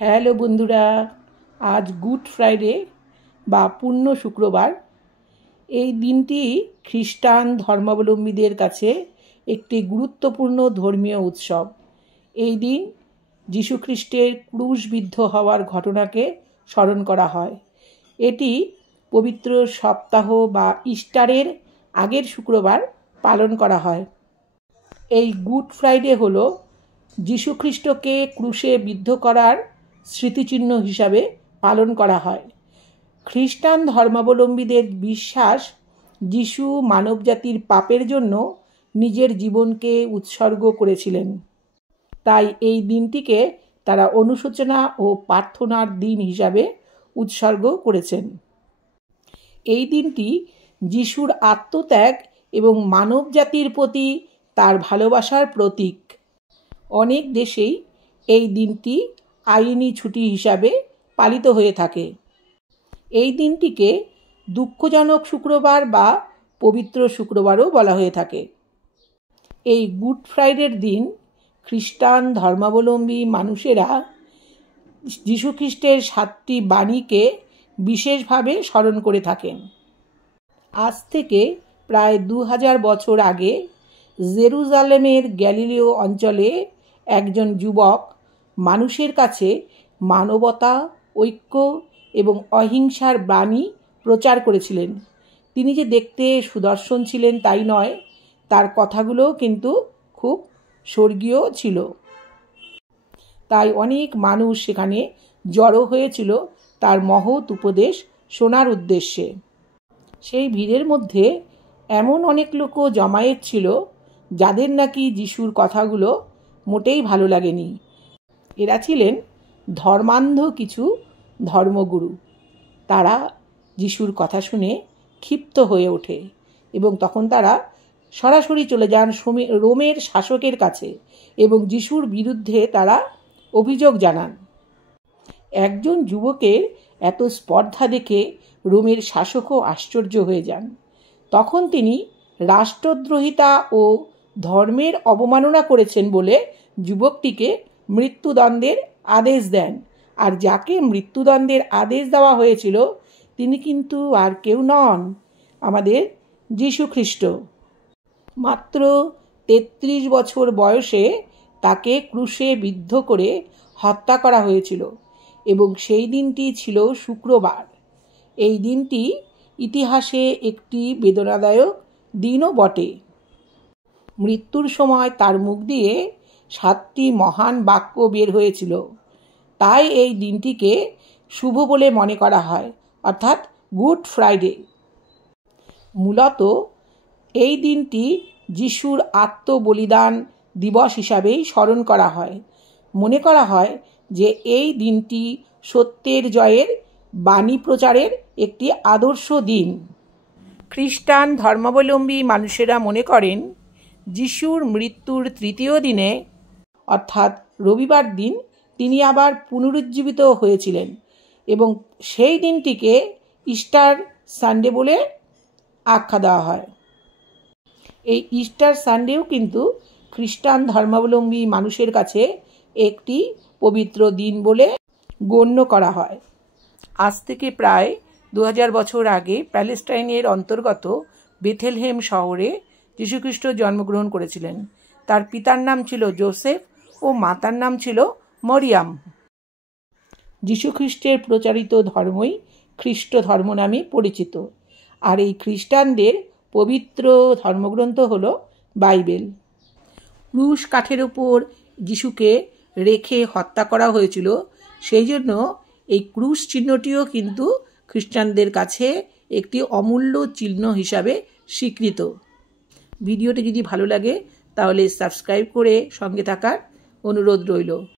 Hello বন্ধুরা, আজ good Friday বা পূর্ণ শুক্রবার। এই দিনটি খ্রিস্টান ধর্মাবলম্বীদের কাছে একটি গুরুত্বপূর্ণ ধর্মীয় উৎসব। এই দিন যীশুখ্রিস্টের ক্রুশবিদ্ধ হওয়ার ঘটনাকে স্মরণ করা হয়। এটি পবিত্র সপ্তাহ বা ইস্টারের আগের শুক্রবার পালন করা হয়। এই গুড ফ্রাইডে হলো যীশুখ্রিস্টকে ক্রুশে বিদ্ধ করার স্মৃতিচিহ্ন হিসাবে পালন করা হয়। খ্রিস্টান ধর্মাবলম্বীদের বিশ্বাস, যিশু মানবজাতির পাপের জন্য নিজের জীবনকে উৎসর্গ করেছিলেন। তাই এই দিনটিকে তারা অনুশোচনা ও প্রার্থনার দিন হিসাবে উৎসর্গ করেছেন। এই দিনটি যিশুর আত্মত্যাগ এবং মানবজাতির প্রতি তার ভালোবাসার প্রতীক। অনেক দেশেই এই দিনটি আইনি ছুটি হিসাবে পালিত হয়ে থাকে। এই দিনটিকে দুঃখজনক শুক্রবার বা পবিত্র শুক্রবারও বলা হয়ে থাকে। এই গুড ফ্রাইডের দিন খ্রিস্টান ধর্মাবলম্বী মানুষেরা যীশুখ্রিস্টের 7টি বাণীকে বিশেষভাবে স্মরণ করে থাকেন। আজ থেকে প্রায় 2000 বছর আগে জেরুজালেমের গ্যালিলীয় অঞ্চলে একজন যুবক মানুষের কাছে মানবতা, ঐক্য এবং অহিংসার বাণী প্রচার করেছিলেন। তিনি যে দেখতে সুদর্শন ছিলেন তাই নয়, তার কথাগুলো কিন্তু খুব স্বর্গীয় ছিল। তাই অনেক মানুষ সেখানে জড়ো হয়েছিল তার মহৎ উপদেশ শোনার উদ্দেশ্যে। সেই ভিড়ের মধ্যে এমন অনেক লোকও জমায়েত ছিল যাদের নাকি যিশুর কথাগুলো মোটেই ভালো লাগেনি। এরা ছিলেন ধর্মান্ধ কিছু ধর্মগুরু। তারা যিশুর কথা শুনে ক্ষিপ্ত হয়ে ওঠে এবং তখন তারা সরাসরি চলে যান রোমের শাসকের কাছে এবং যিশুর বিরুদ্ধে তারা অভিযোগ জানান। একজন যুবকের এত স্পর্ধা দেখে রোমের শাসকও আশ্চর্য হয়ে যান। তখন তিনি রাষ্ট্রদ্রোহিতা ও ধর্মের অবমাননা করেছেন বলে যুবকটিকে মৃত্যুদণ্ডের আদেশ দেন। আর যাকে মৃত্যুদণ্ডের আদেশ দেওয়া হয়েছিল তিনি কিন্তু আর কেউ নন, আমাদের যীশুখ্রিস্ট। মাত্র 33 বছর বয়সে তাকে ক্রুশে বিদ্ধ করে হত্যা করা হয়েছিল এবং সেই দিনটি ছিল শুক্রবার। এই দিনটি ইতিহাসে একটি বেদনাদায়ক দিনও বটে। মৃত্যুর সময় তার মুখ দিয়ে 7টি মহান বাক্য বের হয়েছিল। তাই এই দিনটিকে শুভ বলে মনে করা হয়, অর্থাৎ গুড ফ্রাইডে। মূলত এই দিনটি যিশুর আত্মবলিদান দিবস হিসাবেই স্মরণ করা হয়। মনে করা হয় যে এই দিনটি সত্যের জয়ের বাণী প্রচারের একটি আদর্শ দিন। খ্রিস্টান ধর্মাবলম্বী মানুষেরা মনে করেন যিশুর মৃত্যুর 3য় দিনে, অর্থাৎ রবিবার দিন, তিনি আবার পুনরুজ্জীবিত হয়েছিলেন এবং সেই দিনটিকে ইস্টার সানডে বলে আখ্যা দেওয়া হয়। এই ইস্টার সানডেও কিন্তু খ্রিস্টান ধর্মাবলম্বী মানুষের কাছে একটি পবিত্র দিন বলে গণ্য করা হয়। আজ থেকে প্রায় 2000 বছর আগে প্যালেস্টাইনের অন্তর্গত বেথেলহেম শহরে যীশুখ্রিস্ট জন্মগ্রহণ করেছিলেন। তার পিতার নাম ছিল যোসেফ ও মাতার নাম ছিল মরিয়াম। যীশুখ্রিস্টের প্রচারিত ধর্মই খ্রিস্ট ধর্ম নামে পরিচিত। আর এই খ্রিস্টানদের পবিত্র ধর্মগ্রন্থ হল বাইবেল। ক্রুশ কাঠের ওপর যিশুকে রেখে হত্যা করা হয়েছিল, সেই জন্য এই ক্রুশ চিহ্নটিও কিন্তু খ্রিস্টানদের কাছে একটি অমূল্য চিহ্ন হিসাবে স্বীকৃত। ভিডিওটি যদি ভালো লাগে তাহলে সাবস্ক্রাইব করে সঙ্গে থাকার অনুরোধ রইল।